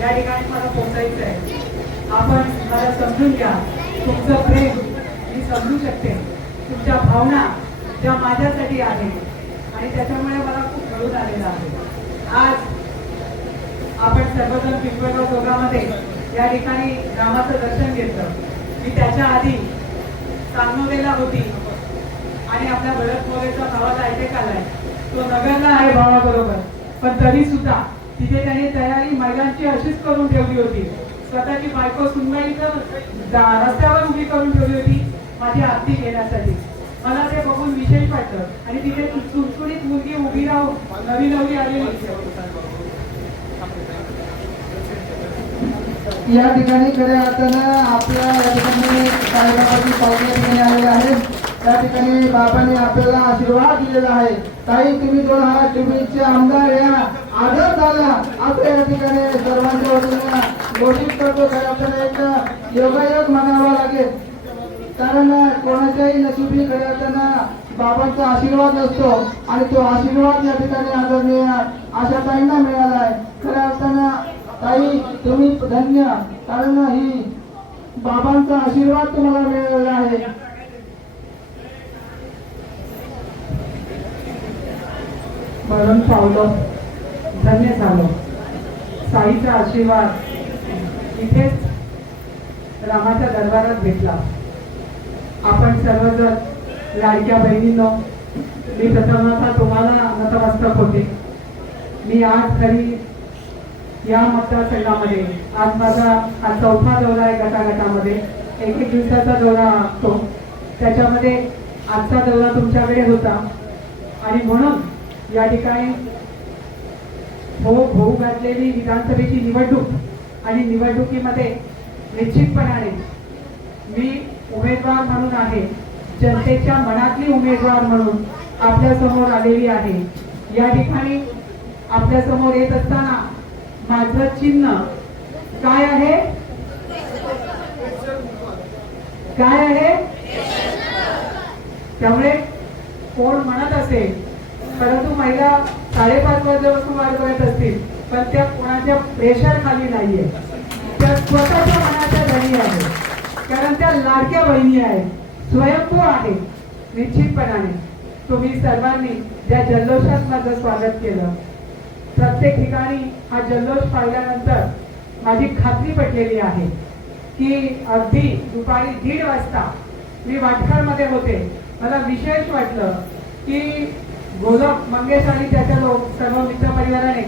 या ठिकाणी मला पोचायचं आहे आपण मला समजून घ्या. तुमचं प्रेम मी समजू शकते. तुमच्या भावना ज्या माझ्यासाठी आहेत आणि त्याच्यामुळे मला खूप घडून आलेलं आहे. आज आपण सर्वजण पिंपळगाव दोघांमध्ये या ठिकाणी रामाचं दर्शन घेतलं. मी त्याच्या आधी सांगोलेला होती. आणि आपल्या भरत मोरेचा भावाला अटॅक आलाय. तो नगरला आहे भावाबरोबर. पण तरी सुद्धा तिथे त्यांनी तयारी महिलांची अशीच करून ठेवली होती. स्वतःची बायको सुनबाई तर रस्त्यावर उभी करून ठेवली होती माझी आरती घेण्यासाठी. मला ते बघून विशेष वाटलं. आणि तिथे चुणचुणीत मुलगी उभी राहून नवी नवी आलेली. या ठिकाणी खऱ्या अर्थानं आपल्या या ठिकाणी साईबाबाची पावती या ठिकाणी आलेली आहे त्या ठिकाणी बाबांनी आपल्याला आशीर्वाद दिलेला आहे. ताई तुम्ही दोन हात तुम्हीचे आमदार या. आदर झाला. असं या ठिकाणी सर्वांच्या वतीनं घोषित करतो काय आपल्याला एक योगायोग म्हणावा लागेल. कारण कोणाच्याही नशिबी खऱ्या अर्थानं बाबांचा आशीर्वाद असतो आणि तो आशीर्वाद या ठिकाणी आदरणीय अशा ताईंना मिळाला आहे. खऱ्या अर्थानं ताई तुम्ही धन्य. कारण ही बाबांचा आशीर्वाद तुम्हाला मिळालेला आहे. मरण पावलं. धन्य झालो साईचा आशीर्वाद इथेच रामाच्या दरबारात भेटला. आपण सर्वजण लाडक्या बहिणीनो मी प्रथमतः तुम्हाला नतमस्तक होते. मी आज खरी या मतदारसंघामध्ये आज माझा हा चौथा दौरा आहे गटागटामध्ये. एक एक दिवसाचा दौरा असतो. त्याच्यामध्ये आजचा दौरा तुमच्याकडे होता. आणि म्हणून या ठिकाणी हो, होऊ होऊ घातलेली विधानसभेची निवडणूक आणि निवडणुकीमध्ये निश्चितपणाने मी उमेदवार म्हणून आहे जनतेच्या मनातली उमेदवार म्हणून आपल्यासमोर आलेली आहे. या ठिकाणी आपल्यासमोर येत असताना माझं चिन्ह काय आहे? काय आहे? त्यामुळे कोण म्हणत असेल परंतु महिला साडेपाच वाजल्यापासून वाट बघत असतील पण त्या कोणाच्या प्रेशर खाली नाहीये. त्या स्वतःच्या मनाच्या धनी आहेत कारण त्या लाडक्या बहिणी आहेत. स्वयंभू आहे निश्चितपणाने. तुम्ही सर्वांनी ज्या जल्लोषात माझं स्वागत केलं प्रत्येक ठिकाणी हा जल्लोष पाहिल्यानंतर माझी खात्री पटलेली आहे की अगदी दुपारी दीड वाजता मी वाटखळमध्ये होते. मला विशेष वाटलं की गोलक मंगेश आणि त्याच्या लोक सर्व मित्र परिवाराने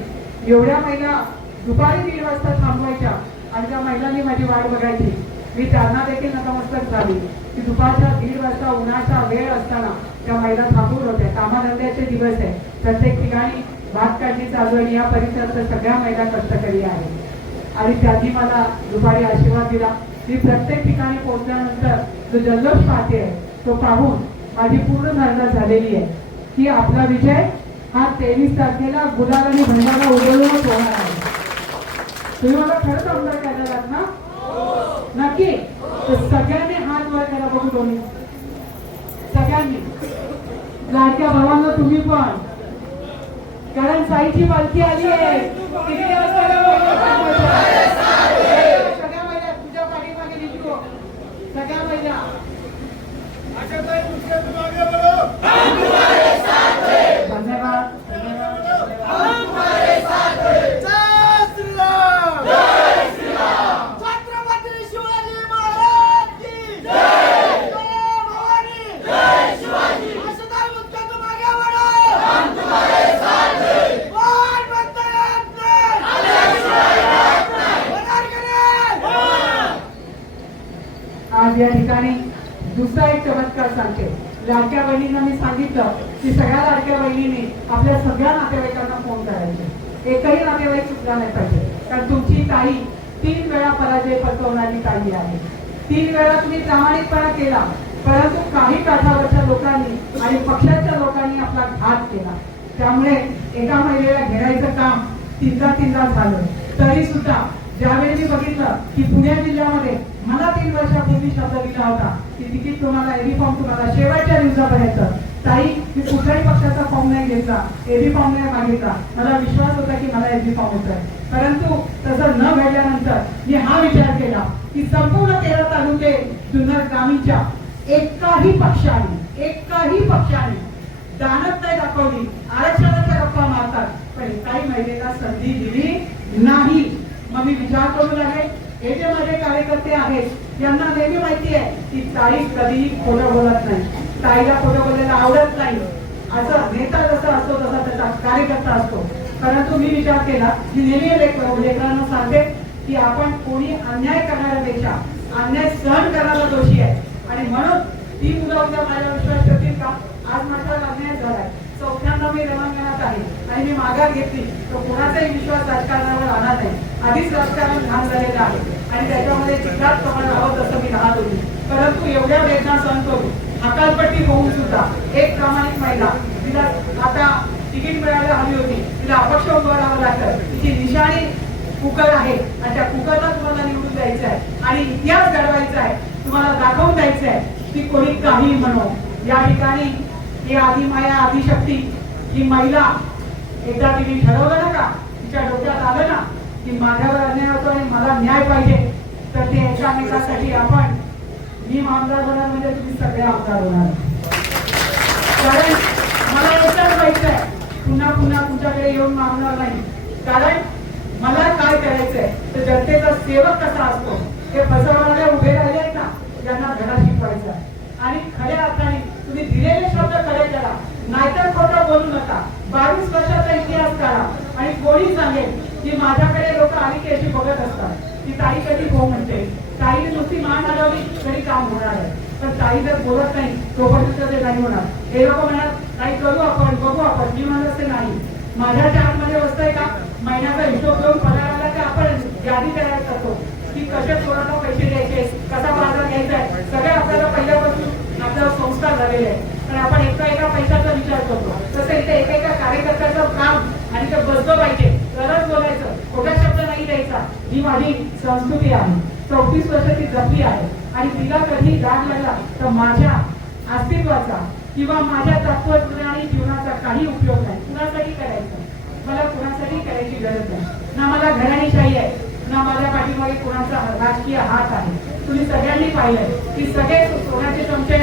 एवढ्या महिला दुपारी दीड वाजता थांबवायच्या आणि त्या महिलांनी माझी वाट बघायची. मी त्यांना देखील नतमस्तक झाली. की दुपारच्या दीड वाजता उन्हाचा वेळ असताना त्या महिला थांबून होत्या. कामाधंद्याचे दिवस आहे. प्रत्येक ठिकाणी भात काढणी चालू आणि या परिसराच्या सगळ्या महिला कष्टकरी आहेत. आणि त्यांनी मला दुपारी आशीर्वाद दिला. मी प्रत्येक ठिकाणी पोहोचल्यानंतर जो जल्लोष पाहते तो पाहून माझी पूर्ण धारणा झालेली आहे. की आपला विजय हा तेवीस तारखेला गुलाल आणि भंडारा उघडूनच होणार आहे. तुम्ही मला खरंच आमदार करणार आहात ना? नक्की? तर सगळ्यांनी हात वर करा बघू दोन्ही सगळ्यांनी. लाडक्या भावांना तुम्ही पण. कारण साईची पालखी आली आहे. हो? सगळ्या महिला तुझ्या पाठीमागे निघू सगळ्या महिला धन्यवाद छत्रपती शिवाजी महाराज की जय भवानी जय शिवाजी असदार मुद्दा तुम आगे बढ़ो हम तुम्हारे साथ हैं कौन बनता है अपने बनार करें आज या ठिकाणी दुसरा एक चमत्कार सांगते. लाडक्या बहिणींना मी सांगितलं की सगळ्या लाडक्या बहिणींनी आपल्या सगळ्या नातेवाईकांना फोन करायचे. एकही नातेवाईक चुकला नाही पाहिजे. कारण तुमची ताई तीन वेळा पराजय पचवणारी ताई आहे. तीन वेळा तुम्ही प्रामाणिकपणा केला परंतु काही काठावरच्या लोकांनी आणि पक्षाच्या लोकांनी आपला घात केला. त्यामुळे एका महिलेला घेरायचं काम तीनदा तीनदा झालं. तरी सुद्धा ज्यावेळी मी बघितलं की पुणे जिल्ह्यामध्ये मला तीन वर्षापूर्वी शब्द दिला होता की तिकीट तुम्हाला फॉर्म तुम्हाला शेवटच्या दिवसापर्यंत. ताई मी कुठल्याही पक्षाचा फॉर्म नाही घेतला. एबी फॉर्म नाही मागितला. मला विश्वास होता की मला एबी फॉर्म होत आहे परंतु तसं न घडल्यानंतर मी हा विचार केला की संपूर्ण तेरा तालुके जुन्नर ग्रामीणच्या एकाही पक्षाने एकाही पक्षाने दानत नाही दाखवली आरक्षणाच्या गप्पा मारतात. पण एकाही महिलेला संधी दिली नाही. मग मी विचार करू लागेल. हे जे माझे कार्यकर्ते आहेत यांना नेहमी माहिती आहे की ताई कधीही खोटं बोलत नाही. ताईला खोटं बोलायला आवडत नाही. असं नेता जसा असतो तसा त्याचा कार्यकर्ता असतो. परंतु मी विचार केला की नेहमी लेकरांना सांगते की आपण कोणी अन्याय करणाऱ्यापेक्षा अन्याय सहन करणारा दोषी आहे. आणि म्हणून ती मुलं उद्या माझ्या विश्वास ठेवतील का? आज माझ्यावर अन्याय झालाय. चौथ्यांदा मी रवांगणात आहे. आणि मी माघार घेतली तर कोणाचाही विश्वास राजकारणावर राहणार नाही. आधीच राजकारण घाण झालेलं आहे. आणि त्याच्यामध्ये चित्रात प्रमाण हवं तसं मी राहत होती. परंतु एवढ्या वेदना सहन करून हकालपट्टी होऊन सुद्धा एक प्रामाणिक महिला तिला आता तिकीट मिळायला हवी होती तिला अपक्ष उभं राहावं लागतं तिची निशाणी कुकर आहे. आणि त्या कुकरला तुम्हाला निवडून द्यायचं आहे. आणि इतिहास घडवायचा आहे. तुम्हाला दाखवून द्यायचं आहे की कोणी काही म्हणो. या ठिकाणी ही माया आदिशक्ती ही महिला एकदा तिने ठरवलं ना का तिच्या डोक्यात आलं ना की माझ्यावर अन्याय होतो आणि मला न्याय पाहिजे तर ते एकामेकासाठी आपण मी आमदार होणार म्हणजे तुम्ही सगळे आमदार होणार. कारण मला एकदाच व्हायचं आहे पुन्हा पुन्हा तुमच्याकडे येऊन मागणार नाही. कारण मला काय करायचंय तर जनतेचा सेवक कसा असतो हे फसवणारे उभे राहिले आहेत ना यांना धडा शिकवायचा आणि खऱ्या अर्थाने तुम्ही दिलेले शब्द खरे करा. नाहीतर खोटं बोलू नका. बावीस वर्षाचा इतिहास काढा. आणि कोणी सांगेल की माझ्याकडे लोक आली की अशी बघत असतात. की ताई कधी हो म्हणते? ताई नुसती मान हलवली तरी काम होणार आहे. पण ताई जर बोलत नाही तोपर्यंत ते नाही होणार. हे लोक म्हणणार काही करू आपण बघू आपण. मी म्हणत असते नाही. माझ्या चार्टमध्ये बसतंय का? महिन्याचा हिशोब घेऊन पगार आला की आपण यादी तयार करतो. की कसे कोणाला पैसे द्यायचे? कसा बाजार घ्यायचा आहे? सगळे आपल्याला पहिल्यापासून आपल्याला संस्कार झालेले आहे पण आपण एका एका पैशाचा विचार करतो. तसं इथे एका एका कार्यकर्त्याचं काम आणि ते बसलं पाहिजे. तरच बोलायचं खोटा शब्द नाही द्यायचा. ही माझी संस्कृती आहे. चौतीस वर्ष ती जपली आहे. आणि तिला कधी राग लागला तर माझ्या अस्तित्वाचा किंवा माझ्या तत्वज्ञानी आणि जीवनाचा काही उपयोग नाही. कुणासाठी करायचा? मला कुणासाठी करायची गरज नाही. ना मला घराणीशाही आहे. ना माझ्या पाठीमागे कुणाचा राजकीय हात आहे. तुम्ही सगळ्यांनी पाहिलंय की सगळे सोन्याचे चमचे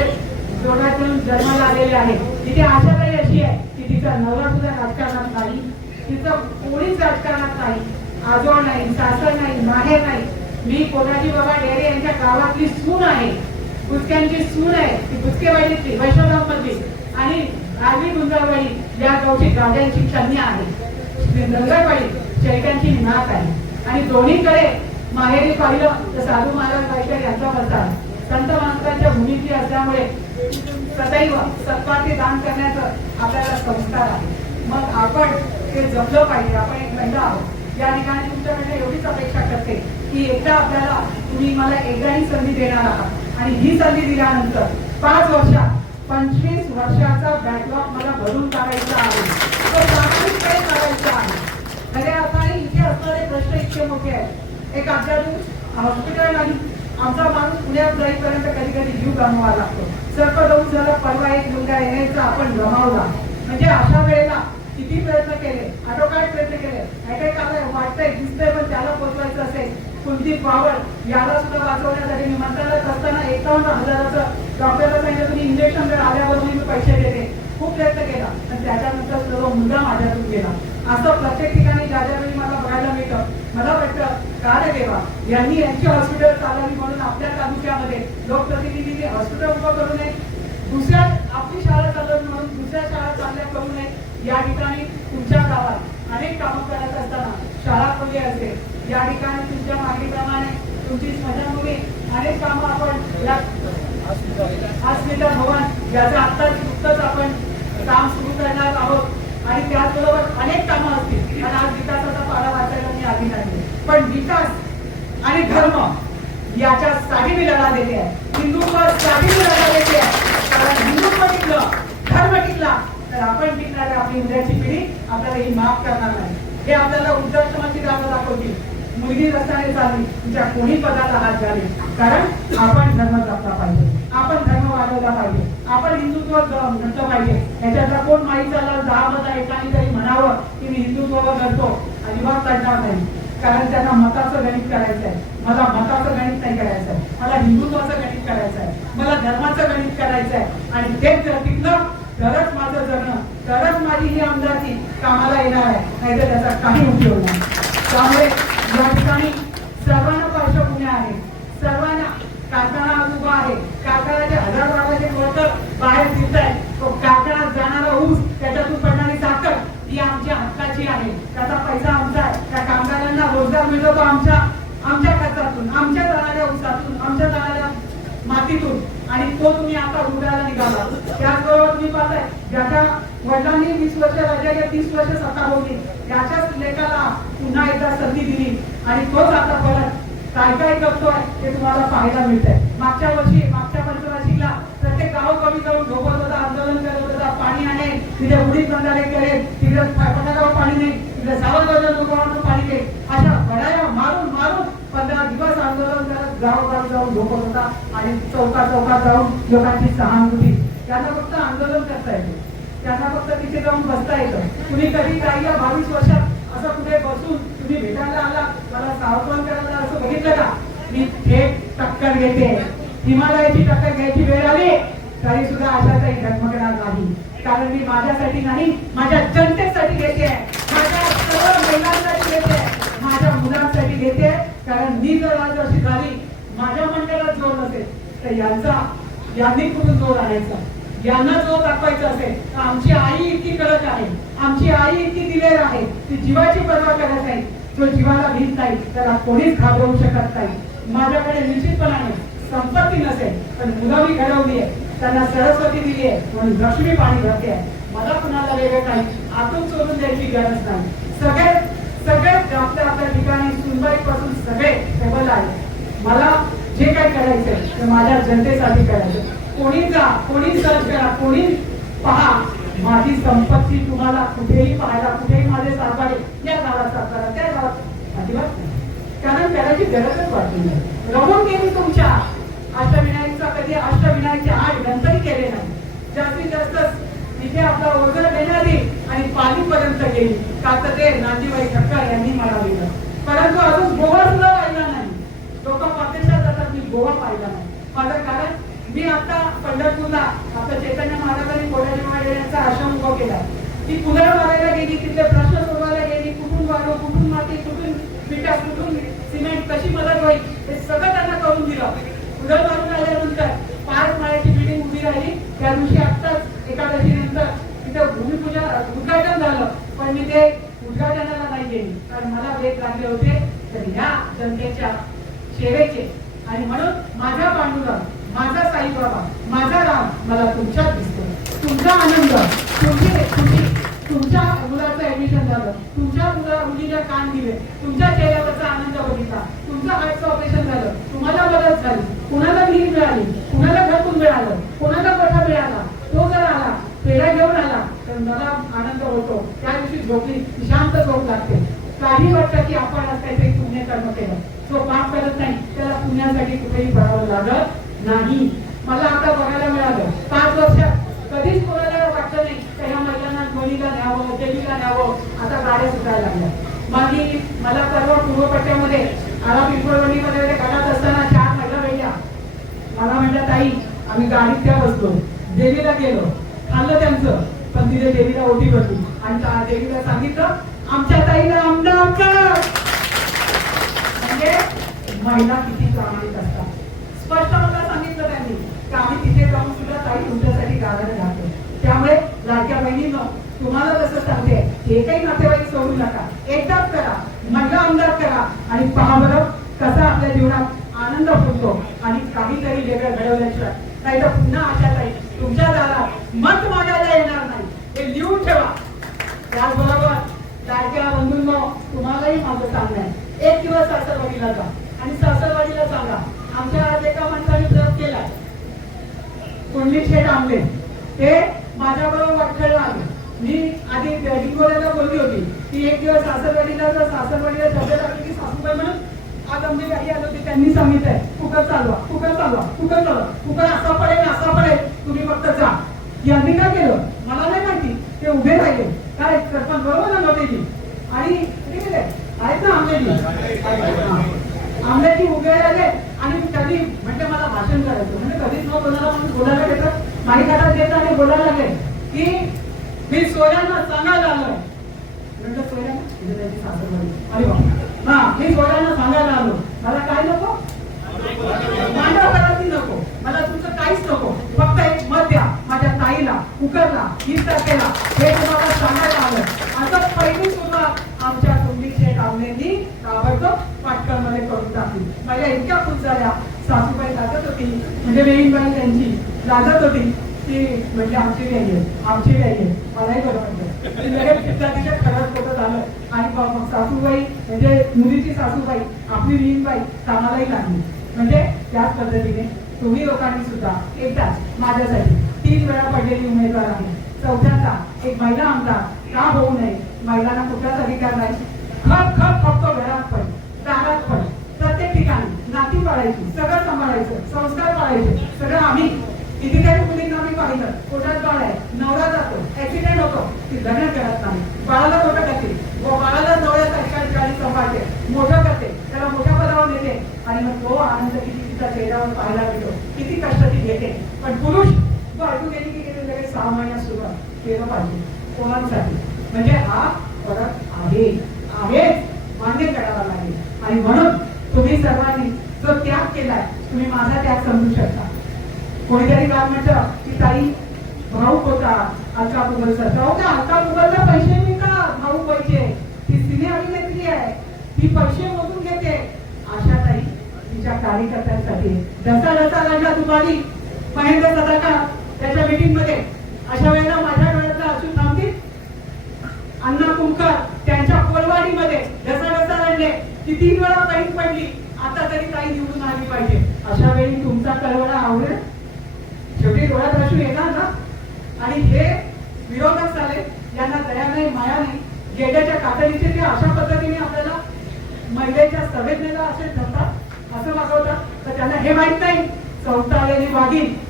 जोडातून जन्माला आलेले आहेत. तिथे आशाताई अशी आहे की तिचा नवरा सुद्धा राजकारणात नाही तिचं कोणीच राजकारणात नाही. आजोळ नाही सासर नाही माहेर नाही. मी कोणाजी बाबा डेरे यांच्या गावातली सून आहे. कुसक्यांची सून आहे. ती कुसकेवाडीतली वैष्णवधामधली आणि आर्मी गुंजारवाडी या गावची गाड्यांची कन्या आहे. नंदरवाडी चैत्यांची नात आहे. आणि दोन्हीकडे माहेरी पाहिलं तर साधू महाराज गायकर यांचा प्रसार संत माणसांच्या भूमिती असल्यामुळे सदैव सत्पाती दान करण्याचं आपल्याला संस्कार आहे. मग आपण ते जपलं पाहिजे आपण एक महिला आहोत. या ठिकाणी तुमच्याकडे एवढीच अपेक्षा करते की एकदा आपल्याला तुम्ही मला एकदाही संधी देणार आहात. आणि ही संधी दिल्यानंतर पाच वर्षात पंचवीस वर्षाचा बॅकलॉग मला भरून काढायचा आहे. तो काढायचा आहे? खऱ्या अर्थाने इथे असणारे प्रश्न इतके मोठे आहेत. एक आपल्यातून हॉस्पिटल नाही. आमचा माणूस पुण्यात जाईपर्यंत कधी कधी जीव गमवावा लागतो. सर्पदंश झाला परवा एक मुलगा येण्याचा आपण गमावला. म्हणजे अशा वेळेला किती प्रयत्न केले? आटोकाट प्रयत्न केले. अटॅक आलाय वाटतंय दिसतंय पण त्याला पोचवायचं असेल. कुलदीप पावर याला सुद्धा वाचवण्यासाठी मी मंत्रालयात असताना एकावन्न हजाराचं डॉक्टरला सांगितलं तुम्ही इंजेक्शन जर आल्यावर मी पैसे देते. खूप प्रयत्न केला. आणि त्याच्यानंतर सर्व मुलगा माझ्यातून गेला. असं प्रत्येक ठिकाणी ज्या ज्या वेळी मला बघायला मिळतं मला वाटतं का यांनी यांची हॉस्पिटल चालवली म्हणून आपल्या तालुक्यामध्ये लोकप्रतिनिधींनी हॉस्पिटल उभं करू नये. दुसऱ्या आपली शाळा चालवली म्हणून दुसऱ्या शाळा चालल्या करू नये. या ठिकाणी तुमच्या गावात अनेक कामं करत असताना शाळा खोली असेल. या ठिकाणी तुमच्या मागणीप्रमाणे तुमची स्मशानभूमी अनेक कामं आपण या अस्मिता भवन याचं आत्ताच नुकतंच आपण काम सुरू करणार आहोत. आणि त्याचबरोबर अनेक कामं असतील. मला आज विकासाचा पाडा वाचायला मी आधी नाही. पण विकास आणि धर्म याच्या साठी मी लढा देते. आहे हिंदुत्वासाठी मी लढा देते. आहे कारण हिंदुत्व टिकलं धर्म टिकला तर आपण टिकणार आपली उद्याची पिढी. आपल्याला ही माफ करणार नाही. हे आपल्याला वृद्धाश्रमाची जागा दाखवतील. मुलगी रस्त्याने चालली तुमच्या कोणी पदाला हात झाले कारण आपण धर्म जपला पाहिजे. आपण धर्म वाढवला पाहिजे. आपण हिंदुत्व ग- म्हटलं पाहिजे. याच्यातला कोण माहीत झाला दहा मता एकाने तरी म्हणावं की मी हिंदुत्वावर लढतो अजिबात लढणार नाही. कारण त्यांना मताचं गणित करायचं आहे. मला मताचं गणित नाही करायचं आहे. मला हिंदुत्वाचं गणित करायचं आहे. मला धर्माचं गणित करायचं आहे. आणि तेच जर टिकलं तरच माझं जगणं तरच माझी ही आमदारकी कामाला येणार आहे. नाहीतर त्याचा काही उपयोग नाही. त्यामुळे या ठिकाणी सर्वांना पार्श्वभूमी आहे. सर्वांना कारखाना उभा आहे. कारखान्याचे हजार बाराचे वर्कर बाहेर दिसत आहे तो कारखान्यात जाणारा ऊस त्याच्यातून पडणारी साखर ही आमच्या हक्काची आहे. त्याचा पैसा आमचा आहे. त्या कामगारांना रोजगार मिळतो तो आमच्या आमच्या खर्चातून आमच्या जाणाऱ्या ऊसातून आमच्या जाणाऱ्या मातीतून. आणि तो तुम्ही आता रुग्णाला निघाला. त्याचबरोबर तुम्ही पाहताय ज्याच्या वडिलांनी वीस वर्ष राज्याला तीस वर्ष सत्ता होती त्याच्याच लेखाला पुन्हा एकदा संधी दिली. आणि तोच आता परत काय काय करतोय ते तुम्हाला पाहायला मिळतंय. मागच्या वर्षी मागच्या पंचवार्षिकला प्रत्येक गावोगावी जाऊन ढोबत होता आंदोलन करत होता पाणी आणेल तिथे उडीत बंधारे करेल तिकडे पटागाव पाणी नाही तिकडे सावरगावच्या लोकांना पाणी नाही अशा बडाया मारून मारून पंधरा दिवस आंदोलन करत गावोगावी जाऊन ढोबत होता आणि चौका चौकात जाऊन लोकांची सहानुभूती. त्यांना फक्त आंदोलन करता येते. त्यांना फक्त तिथे जाऊन बसता येतं. तुम्ही कधी काही या बावीस वर्षात असं कुठे बसून तुम्ही भेटायला आला मला सावधान करायला असं बघितलं का? मी थेट टक्कर घेते. हिमालयाची टक्कर घ्यायची वेळ आली तरी सुद्धा अशा काही डगमगणार नाही. कारण मी माझ्यासाठी नाही माझ्या जनतेसाठी घेते. माझ्या सर्व महिलांसाठी घेते. माझ्या मुलांसाठी घेते. कारण मी जर आज अशी झाली माझ्या मंडळात जोर नसेल तर यांचा यांनी कुठून जोर आणायचा? यांना जो दाखवायचं असेल तर आमची आई इतकी कडक आहे. आमची आई इतकी दिलेर आहे. ती जीवाची पर्वा करत नाही जो जीवाला भीत नाही त्याला कोणीच घाबरवू शकत नाही. माझ्याकडे निश्चितपणाने संपत्ती नसेल पण मुलं मी घडवली आहे. त्यांना सरस्वती दिली आहे म्हणून लक्ष्मी पाणी भरते आहे. मला कुणाला वेगळं काही आतून सोडून द्यायची गरज नाही. सगळे सगळे आपल्या आपल्या ठिकाणी सुनबाई पासून सगळे टेबल आहे मला जे काय करायचंय ते माझ्या जनतेसाठी करायचं कोणी जा कोणी सर्च करा कोणी पहा. माझी संपत्ती तुम्हाला कुठेही पाहायला कुठेही माझे सातबारे या गावात सातबारा त्या गावात अजिबात नाही. कारण करायची गरजच वाटली नाही. रमून गेली तुमच्या. अष्टविनायकचा कधी अष्टविनायकचे आठ नंतरही केले नाही. जास्तीत जास्त तिथे आपला ओझर देणारी आणि पालीपर्यंत गेली. का तर ते नाजीबाई ठक्कर यांनी मला दिलं परंतु अजून गोवा सुद्धा पाहिला नाही लोक परदेशात जातात मी गोवा पाहिला नाही माझं कारण मी आता पंढरपूरला आता चैतन्य महाराजांनी कोडाजी महाराज यांचा आश्रम उभा केला? ती पुनर मारायला गेली तिथले प्रश्न सोडवायला गेली. कुठून वाढव कुठून माती कुठून पिठा कुठून सिमेंट कशी मदत होईल? हे सगळं त्यांना करून दिलं. पुनर मारून आल्यानंतर पाच माळ्याची बिल्डिंग उभी राहिली. त्या दिवशी आत्ताच एकादशी नंतर तिथे भूमिपूजा उद्घाटन झालं. पण मी ते उद्घाटनाला नाही गेली. कारण मला वेग लागले होते. तर ह्या जनतेच्या सेवेचे. आणि म्हणून माझ्या पांडुरंग माझा साईबाबा माझा राम मला तुमच्यात दिसतो तुमचा आनंद तुमची तुमच्या मुलाचं ऍडमिशन झालं. तुमच्या मुला मुलीला कान दिले. तुमच्या चेहऱ्यावरचा आनंद बघितला. तुमचं हार्टचं ऑपरेशन झालं. तुम्हाला मदत झाली. कुणाला विहीर मिळाली? कुणाला घरकून मिळालं? कुणाला कोठा मिळाला? तो जर आला पेढा घेऊन आला तर मला आनंद होतो. त्या दिवशी झोपली शांत झोप लागते. काही वाटतं की आपण आज काहीतरी पुण्य कर्म केलं. जो पाप करत नाही त्याला पुण्यासाठी कुठेही भरावं लागत नाही. मला आता बघायला मिळालं. पाच वर्षात कधीच कोणाला वाटलं नाही का ह्या महिलांना ध्वनीला न्यावं देवीला न्यावं. आता गाड्या सुटायला लागल्या. मागे मला सर्व पूर्व पट्ट्यामध्ये आला पिंपळवणीमध्ये घरात असताना चार महिला वेगळ्या मला म्हटलं ताई आम्ही गाडीत त्या बसलो. देवीला गेलो. खाल्लं त्यांचं. पण तिथे देवीला ओटी बसली आणि देवीला सांगितलं आमच्या ताईला आमदार कर. म्हणजे महिला किती प्रामाणिक असतात. स्पष्ट मला तर आम्ही तिथे जाऊन सुद्धा ताई तुमच्यासाठी गावाला जातो त्यामुळे लाडक्या बहिणीनं तुम्हाला कसं सांगते हे काही नातेवाईक सोडू नका. एकदाच करा महिला आमदार करा आणि पहा बरं कसा आपल्या जीवनात आनंद होतो आणि काहीतरी वेगळं घडवल्याशिवाय. नाही तर पुन्हा अशा ताई तुमच्या दारात मत मागायला येणार नाही. हे लिहून ठेवा. त्याचबरोबर लाडक्या बंधूंनो तुम्हालाही माझं सांगणं आहे. एक दिवस सासरवाडीला जा आणि सासरवाडीला सांगा आमच्या आज एका माणसाने कुंडली शेठ आमले ते माझ्याबरोबर वाटखेळ आले मी आधी डिंगोऱ्याला बोलली होती की एक दिवस सासरवाडीला जर सासरवाडीला डबे लागले की सासूबाई म्हणून आज आमची काही आली होती त्यांनी सांगितलंय कुकर चालवा कुकर चालवा कुकर चालवा कुकर असा पडेल असा पडेल तुम्ही फक्त जा. यांनी काय केलं? मला नाही माहिती. ते उभे राहिले. काय? सरपंच बरोबर ना नव्हते आणि ठीक आहे आहेत ना आमलेजी आमलेजी उभे राहिले आणि कधी म्हणजे मला भाषण करायचं. म्हणजे कधीच न कोणाला म्हणून बोलायला घेतात माईक हातात देत आणि बोलायला लागेल. की मी सोयऱ्यांना सांगायला आलोय म्हणजे सोयऱ्यांना म्हणजे त्यांची अरे हा मी सोयऱ्यांना सांगायला आलो मला काय नको? मांडव करायची नको. मला तुमचं काहीच नको. फक्त एक मत द्या. माझ्या ताईला कुकरला वीस तारखेला हे तुम्हाला सांगायला आलं असं पहिली सुरुवात आमच्या कुंडीचे कामनेनी ताबडतोब पाटकरमध्ये करून टाकली. माझ्या इतक्या खुश झाल्या. सासूबाई जातात होती म्हणजे वेळीबाई त्यांची जातात होती ती म्हणजे आमची गाई आहे आमची गाई आहे मलाही बरं वाटलं लगेच तिथल्या तिथे खरंच होत झालं. आणि मग सासूबाई म्हणजे मुलीची सासूबाई आपली रीनबाई कामालाही लागली. म्हणजे त्याच पद्धतीने तुम्ही लोकांनी सुद्धा एकदाच माझ्यासाठी तीन वेळा पडलेली उमेदवार आहे. चौथ्यांदा एक महिला आमदार का होऊ नये? महिलांना कुठलाच अधिकार नाही. खप खप फक्त घरात पण दारात नाती पाळायची सगळं सांभाळायचं संस्कार पाळायचे सगळं आम्ही. कितीतरी मुलींना मी पाहिलं पोटात बाळ आहे नवरा जातो ऍक्सिडेंट होतो ती लग्न करत नाही. बाळाला मोठं करते व बाळाला नवऱ्याच्या ठिकाणी ठिकाणी सांभाळते मोठं करते त्याला मोठ्या पदावर नेते. आणि मग तो आनंद किती तिचा चेहऱ्यावर पाहायला मिळतो किती कष्ट ती घेते. पण पुरुष बायको गेली की गेले लगेच सहा महिन्यात सुरुवात केलं पाहिजे कोणासाठी? म्हणजे हा फरक आहे आहेच मान्य करावा लागेल. आणि म्हणून तुम्ही सर्वांनी जो त्याग केलाय तुम्ही माझा त्याग समजू शकता. कोणीतरी काल म्हटलं की ताई भाऊक होता अलका कुबल सरचा का? अलका मुघलला पैसे मिळतात भाऊ पैसे. ती सिने अभिनेत्री आहे. ती पैसे मोजून घेते. आशा ताई तिच्या कार्यकर्त्यांसाठी. जसा जसा राजा दुपारी. महेंद्र सदाका त्याच्या मीटिंगमध्ये अशा वेळेला माझ्या डोळ्यातला असून थांबतील अण्णा कुंकर त्यांच्या कोलवाडीमध्ये जसा जसा रडले ती तीन वेळा बहीण पडली आता तरी ताई निवडून आली पाहिजे. अशा वेळी तुमचा कळवळा आवडेल. शेवटी डोळ्यात अश्रू येणार ना? आणि हे विरोधक झाले यांना दया नाही माया नाही गेड्याच्या कातडीचे ते अशा पद्धतीने आपल्याला महिलेच्या संवेदनेला असे धरतात असं वागवतात. तर त्यांना हे माहीत नाही चौथा आलेली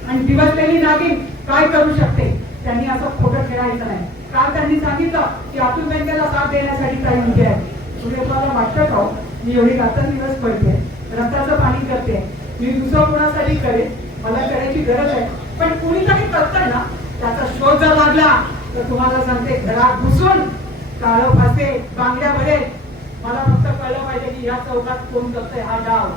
आणि दिवसलेली नागिन काय करू शकते? त्यांनी असं खोटं खेळायचं नाही. काल त्यांनी सांगितलं की अतुल बँकेला साथ देण्यासाठी काही मुद्दे आहे. तुम्ही मला वाटतं का हो? मी एवढी दिवस पडते. रक्ताचं पाणी करते. मी दुसरं कोणासाठी करेन? मला करायची गरज आहे. पण कुणीतरी करतंय ना त्याचा शोध जर लागला तर तुम्हाला सांगते घरात घुसून काळ फासे बांगड्यामध्ये मला फक्त कळलं पाहिजे की या चौकात कोण करतोय हा डाव.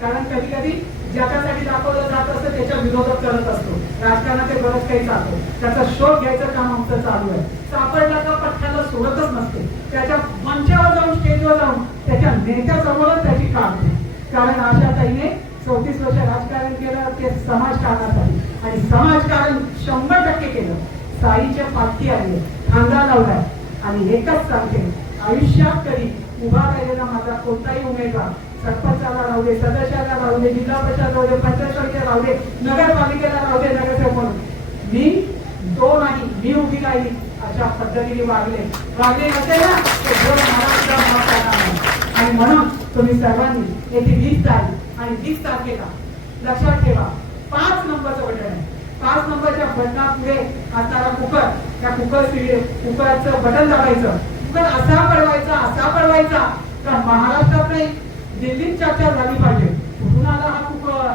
कारण कधी कधी ज्याच्यासाठी दाखवलं जात असतं त्याच्या विरोधात करत असतो. राजकारणात ते बरंच काही चालतो. त्याचा शोध घ्यायचं काम आमचं चालू आहे. सापडला का पठ्ठ्याला सोडतच नसते. त्याच्या मंचावर जाऊन स्टेजवर जाऊन त्याच्या नेत्यासमोरच त्याची काढते कारण आशा ताईने चौतीस वर्ष राजकारण केलं ते समाजकारणासाठी. आणि समाजकारण शंभर टक्के केलं. साईच्या पाठी आले खांदा लावलाय. आणि एकच सांगते आयुष्यात कधी उभा राहिलेला माझा कोणताही उमेदवार सरपंचाला राहू दे सदस्याला राहू दे जिल्हा परिषद राहू दे पंचायत राहू दे नगरपालिकेला राहू दे नगरसेवक म्हणून. मी दोन नाही मी उभी राहिली अशा पद्धतीने वागले. वागले नसेल ना ते महाराष्ट्र आणि म्हणून तुम्ही सर्वांनी येथे वीस तारीख आणि वीस तारखेला लक्षात ठेवा पाच नंबरचं बटन आहे. पाच नंबरच्या बटनापुढे असणारा कुकर त्या कुकर कुकरचं बटन दाबायचं. कुकर असा पडवायचा असा पडवायचा तर महाराष्ट्रात नाही दिल्लीत चर्चा झाली पाहिजे. कुठून आला हा कुकर?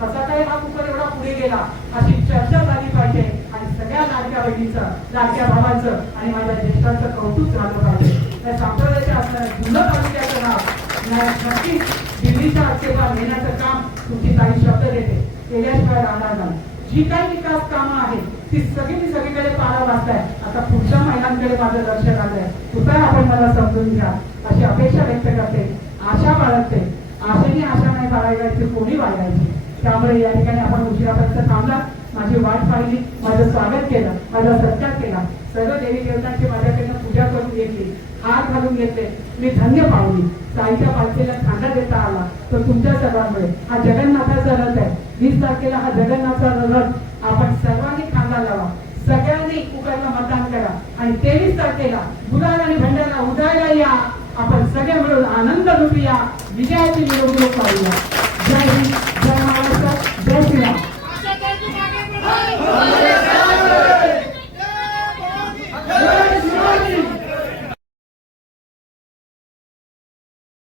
कसा काय हा कुकर एवढा पुढे गेला? अशी चर्चा झाली पाहिजे. आणि सगळ्या लाडक्या बहिणीचं लाडक्या भावांचं आणि माझ्या ज्येष्ठांचं कौतुक झालं पाहिजे. त्या संप्रदायाच्या असणाऱ्या जुन्नर तालुक्याचं नाव नक्कीच दिल्लीचा आक्षेपात घेण्याचं काम तुमची काही शब्द देते. केल्याशिवाय राहणार नाही. जी काही विकास कामं आहेत ती सगळी मी सगळीकडे पारा वाचताय आता पुढच्या महिलांकडे माझं लक्ष लागलंय. कृपया आपण मला समजून घ्या. अशी अपेक्षा व्यक्त करते. आशा बाळगते. आशेने आशा नाही बाळगायची कोणी बाळगायची? त्यामुळे या ठिकाणी आपण उशिरापर्यंत थांबला माझी वाट पाहिली माझं स्वागत केलं माझा सत्कार केला. सर्व देवी देवतांची माझ्या पूजा करून घेतली हात घालून घेतले मी धन्य पावली साईच्या पालखीला खांदा देता आला तर तुमच्या सर्वांमुळे. हा जगन्नाथाचा रथ आहे. वीस तारखेला हा जगन्नाथाचा रथ. आपण सर्वांनी खांदा लावा. सगळ्यांनी कुकरला मतदान करा. आणि तेवीस तारखेला गुलाल आणि भंडारा उदायला या. आपण सगळे मिळून आनंद लुटूया. विजयाची निवडणूक पाहूया जय हिंद. जय महाराष्ट्र. जय श्रीराम.